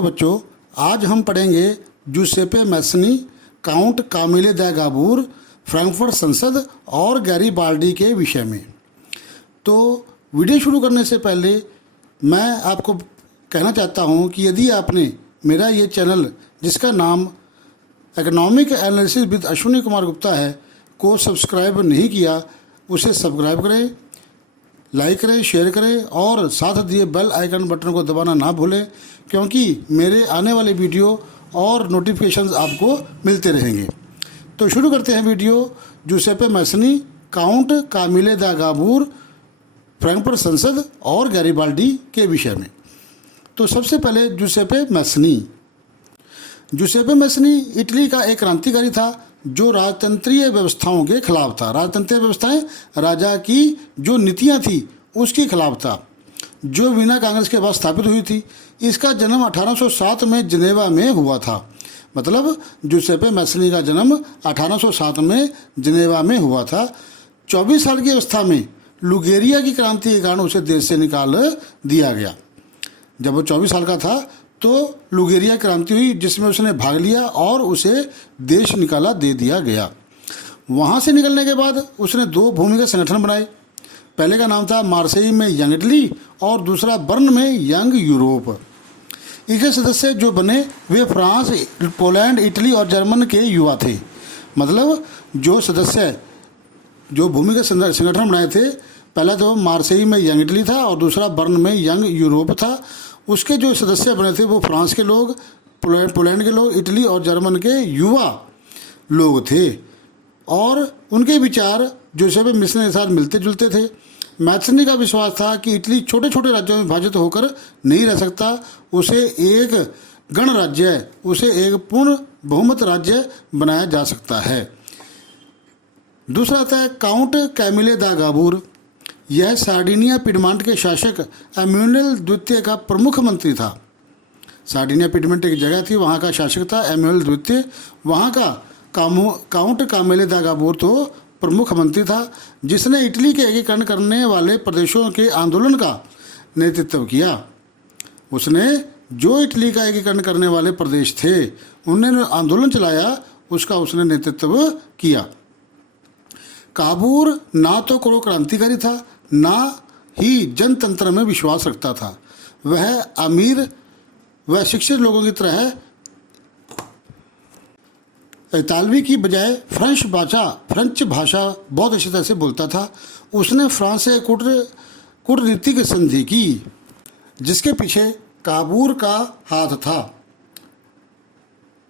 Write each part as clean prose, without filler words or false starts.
Hello बच्चों, आज हम पढ़ेंगे जूसेपे मैस्नी, काउंट कामिले दा गाबूर, फ्रैंकफर्ट संसद और गैरीबाल्डी के विषय में। तो वीडियो शुरू करने से पहले मैं आपको कहना चाहता हूं कि यदि आपने मेरा ये चैनल, जिसका नाम economic analysis with Ashwini Kumar Gupta है, को सब्सक्राइब नहीं किया, उसे सब्सक्राइब करें, लाइक करें, शेयर करें और साथ दिए बेल आइकन बटन को दबाना ना भूलें, क्योंकि मेरे आने वाले वीडियो और नोटिफिकेशंस आपको मिलते रहेंगे। तो शुरू करते हैं वीडियो जूसेपे मैस्नी, काउंट कामिले दा गाबूर, फ्रैंकफर्ट संसद और गैरीबाल्डी के विषय में। तो सबसे पहले जूसेपे मैस्नी। जूसेपे मैस्नी इटली का एक क्रांतिकारी था जो राजतंत्रीय व्यवस्थाओं के खिलाफ था। राजतंत्रीय व्यवस्थाएं, राजा की जो नीतियां थी उसके खिलाफ था, जो वीना कांग्रेस के बाद स्थापित हुई थी। इसका जन्म 1807 में जिनेवा में हुआ था। मतलब जूसेपे मैस्नी का जन्म 1807 में जिनेवा में हुआ था। 24 साल की अवस्था में लुगेरिया की क्रांति के कारण उसे देश से निकाल दिया गया। जब वो 24 साल का था तो लुगेरिया क्रांति हुई, जिसमें उसने भाग लिया और उसे देश निकाला दे दिया गया। वहाँ से निकलने के बाद उसने दो भूमिगत संगठन बनाए। पहले का नाम था मार्सेई में यंग इटली और दूसरा बर्न में यंग यूरोप। इसके सदस्य जो बने वे फ्रांस, पोलैंड, इटली और जर्मन के युवा थे। मतलब जो सदस्य जो भूमिगत संगठन बनाए थे, पहला तो मार्सेई में यंग इटली था और दूसरा बर्न में यंग यूरोप था। उसके जो सदस्य बने थे वो फ्रांस के लोग, पोलैंड के लोग, इटली और जर्मन के युवा लोग थे और उनके विचार जूसेपे मैस्नी के साथ मिलते जुलते थे। मैस्नी का विश्वास था कि इटली छोटे छोटे राज्यों में विभाजित होकर नहीं रह सकता, उसे एक गणराज्य, उसे एक पूर्ण बहुमत राज्य बनाया जा सकता है। दूसरा आता है काउंट कैमिले दा गाबूर। यह सार्डिनिया पिडमांट के शासक एम्यूनल द्वितीय का प्रमुख मंत्री था। सार्डिनिया पिडमांट एक जगह थी, वहाँ का शासक था एम्यूनल द्वितीय। वहाँ का काउंट कामिले दा गाबूर तो प्रमुख मंत्री था, जिसने इटली के एकीकरण करने वाले प्रदेशों के आंदोलन का नेतृत्व किया। उसने जो इटली का एकीकरण करने वाले प्रदेश थे उन्होंने आंदोलन चलाया, उसका उसने नेतृत्व किया। काबूर ना तो कोई क्रांतिकारी था, ना ही जनतंत्र में विश्वास रखता था। वह अमीर व शिक्षित लोगों की तरह इतालवी की बजाय फ्रेंच भाषा बहुत अच्छी तरह से बोलता था। उसने फ्रांस से कूटनीतिक संधि की, जिसके पीछे काबूर का हाथ था।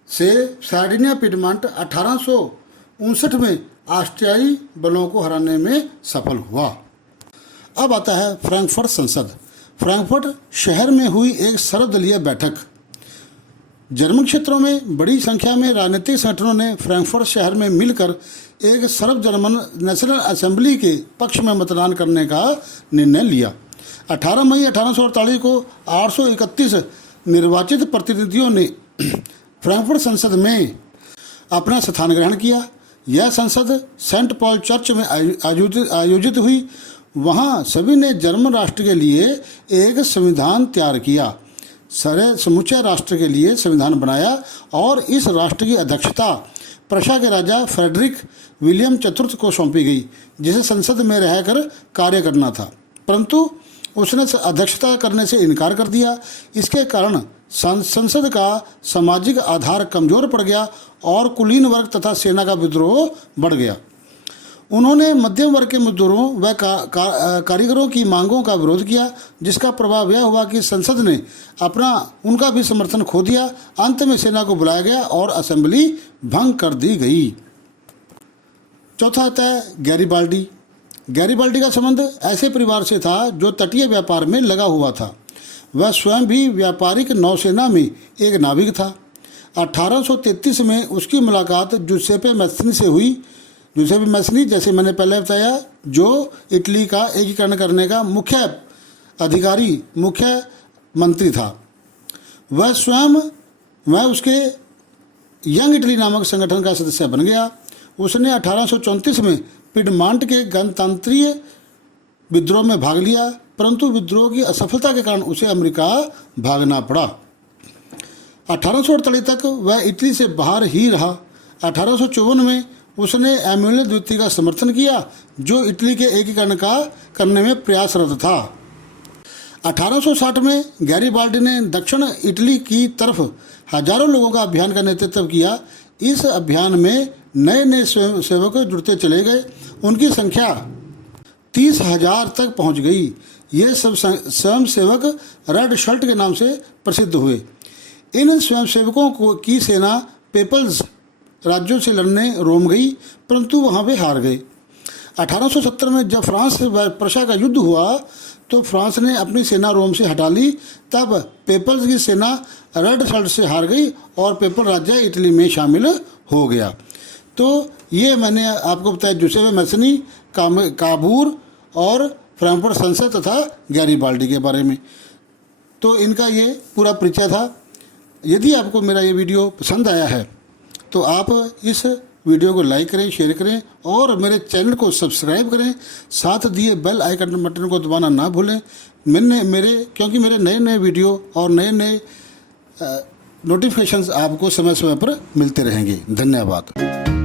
से सार्डिनिया पिडमांट 1859 में ऑस्ट्रियाई बलों को हराने में सफल हुआ। अब आता है फ्रैंकफर्ट संसद। फ्रैंकफर्ट शहर में हुई एक सर्वदलीय बैठक। जर्मन क्षेत्रों में बड़ी संख्या में राजनीतिक संगठनों ने फ्रैंकफर्ट शहर में मिलकर एक सर्व जर्मन नेशनल असेंबली के पक्ष में मतदान करने का निर्णय लिया। 18 मई 1848 को 831 निर्वाचित प्रतिनिधियों ने फ्रैंकफर्ट संसद में अपना स्थान ग्रहण किया। यह संसद सेंट पॉल चर्च में आयोजित हुई। वहाँ सभी ने जर्मन राष्ट्र के लिए एक संविधान तैयार किया, सारे समूचे राष्ट्र के लिए संविधान बनाया और इस राष्ट्र की अध्यक्षता प्रशा के राजा फ्रेडरिक विलियम चतुर्थ को सौंपी गई, जिसे संसद में रहकर कार्य करना था, परंतु उसने अध्यक्षता करने से इनकार कर दिया। इसके कारण संसद का सामाजिक आधार कमजोर पड़ गया और कुलीन वर्ग तथा सेना का विद्रोह बढ़ गया। उन्होंने मध्यम वर्ग के मजदूरों व कारीगरों की मांगों का विरोध किया, जिसका प्रभाव यह हुआ कि संसद ने उनका भी समर्थन खो दिया। अंत में सेना को बुलाया गया और असेंबली भंग कर दी गई। चौथा आता है गैरीबाल्डी। गैरीबाल्डी का संबंध ऐसे परिवार से था जो तटीय व्यापार में लगा हुआ था। वह स्वयं भी व्यापारिक नौसेना में एक नाविक था। 1833 में उसकी मुलाकात जूसेपे मैस्नी से हुई। जूसेपे मैस्नी, जैसे मैंने पहले बताया, जो इटली का एकीकरण करने का मुख्य मंत्री था, वह उसके यंग इटली नामक संगठन का सदस्य बन गया। उसने 1834 में पिडमांट के गणतंत्रीय विद्रोह में भाग लिया, परंतु विद्रोह की असफलता के कारण उसे अमेरिका भागना पड़ा। 1848 तक वह इटली से बाहर ही रहा। 1854 में उसने एमुएल द्वितीय का समर्थन किया, जो इटली के एकीकरण का करने में प्रयासरत था। 1860 में गैरीबाल्डी ने दक्षिण इटली की तरफ हजारों लोगों का अभियान का नेतृत्व किया। इस अभियान में नए नए स्वयंसेवक जुड़ते चले गए। उनकी संख्या 30,000 तक पहुंच गई। ये सब स्वयंसेवक रेड शर्ट के नाम से प्रसिद्ध हुए। इन स्वयंसेवकों की सेना पेपल्स राज्यों से लड़ने रोम गई, परंतु वहाँ वे हार गए। 1870 में जब फ्रांस व प्रशा का युद्ध हुआ तो फ्रांस ने अपनी सेना रोम से हटा ली। तब पेपल्स की सेना रेड शर्ट से हार गई और पेपल राज्य इटली में शामिल हो गया। तो ये मैंने आपको बताया जूसेफ मैसनी, काबूर और फ्रैंकफर्ट संसद तथा गैरीबाल्डी के बारे में। तो इनका ये पूरा परिचय था। यदि आपको मेरा ये वीडियो पसंद आया है तो आप इस वीडियो को लाइक करें, शेयर करें और मेरे चैनल को सब्सक्राइब करें। साथ दिए बेल आइकन बटन को दबाना ना भूलें। क्योंकि मेरे नए नए वीडियो और नए नए नोटिफिकेशंस आपको समय समय पर मिलते रहेंगे। धन्यवाद।